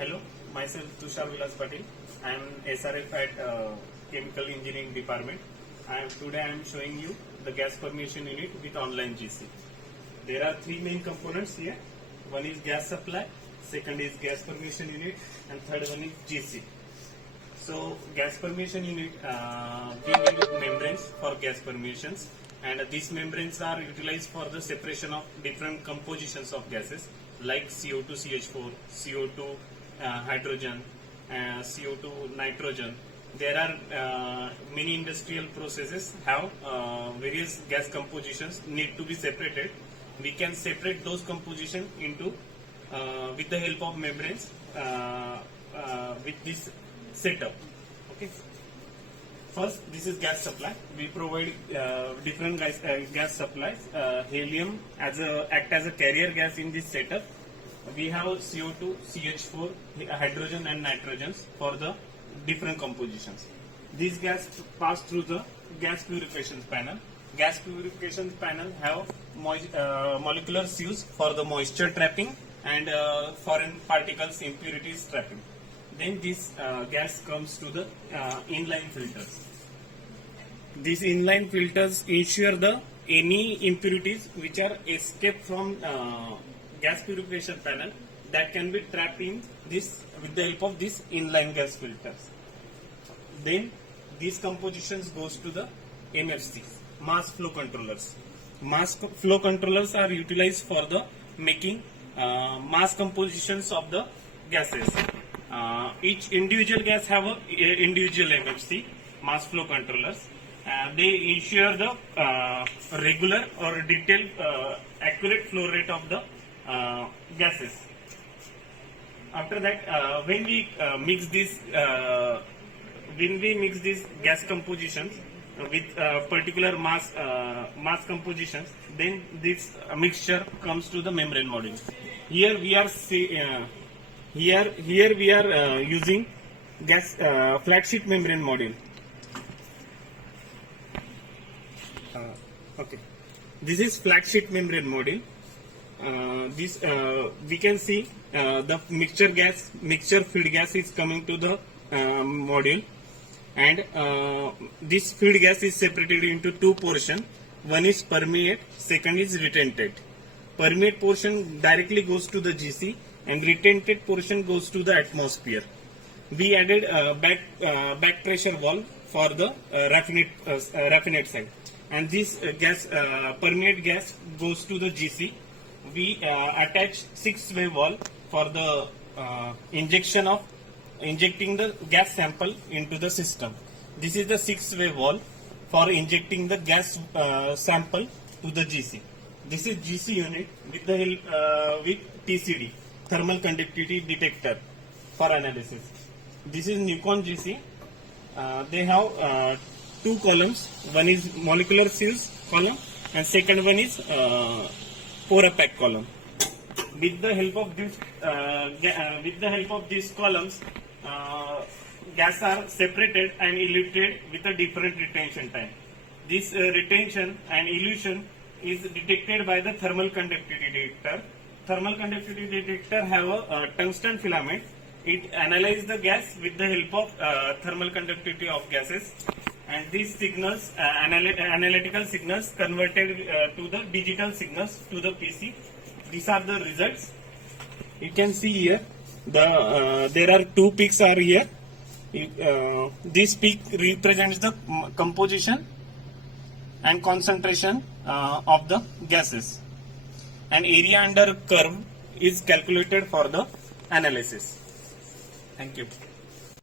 Hello, myself Tushar Vilas Patil. I am SRF at Chemical Engineering Department. Today I am showing you the gas permeation unit with online GC. There are three main components here. One is gas supply, second is gas permeation unit, and third one is GC. So gas permeation unit, we need membranes for gas permeations, and these membranes are utilized for the separation of different compositions of gases like CO2 CH4, CO2 hydrogen, CO2 nitrogen. There are many industrial processes have various gas compositions need to be separated. We can separate those compositions into with the help of membranes with this setup. Okay. First, this is gas supply. We provide different gas supplies. Helium act as a carrier gas in this setup. We have CO2, CH4, hydrogen and nitrogens for the different compositions. These gas pass through the gas purification panel. Gas purification panel have molecular sieves for the moisture trapping and foreign particles, impurities trapping. Then this gas comes to the inline filters. These inline filters ensure the any impurities which are escaped from gas purification panel that can be trapped in this with the help of these inline gas filters. Then these compositions goes to the MFCs, mass flow controllers. Mass flow controllers are utilized for the making mass compositions of the gases. Each individual gas have a individual MFC, mass flow controllers. They ensure the regular or detailed accurate flow rate of the gases. After that, when we mix these gas compositions with particular mass compositions, then this mixture comes to the membrane module. Here we are using gas flat sheet membrane module. Okay, this is flat sheet membrane module. We can see the mixture feed gas is coming to the module, and this feed gas is separated into two portions. One is permeate, second is retentate. Permeate portion directly goes to the GC and retentate portion goes to the atmosphere. We added back pressure valve for the raffinate side, and this permeate gas goes to the GC. We attach 6-way valve for the injecting the gas sample into the system. This is the 6-way valve for injecting the gas sample to the GC. This is GC unit with the help with TCD, thermal conductivity detector, for analysis. This is Newcon GC. They have two columns. One is molecular sieves column and second one is Pore-Pak column. With the help of these columns, gas are separated and eluted with a different retention time. This retention and elution is detected by the thermal conductivity detector. Thermal conductivity detector have a tungsten filament. It analyzes the gas with the help of thermal conductivity of gases, and these signals, analytical signals, converted to the digital signals to the PC. These are the results. You can see here there are two peaks are here. This peak represents the composition and concentration of the gases, and area under curve is calculated for the analysis. Thank you.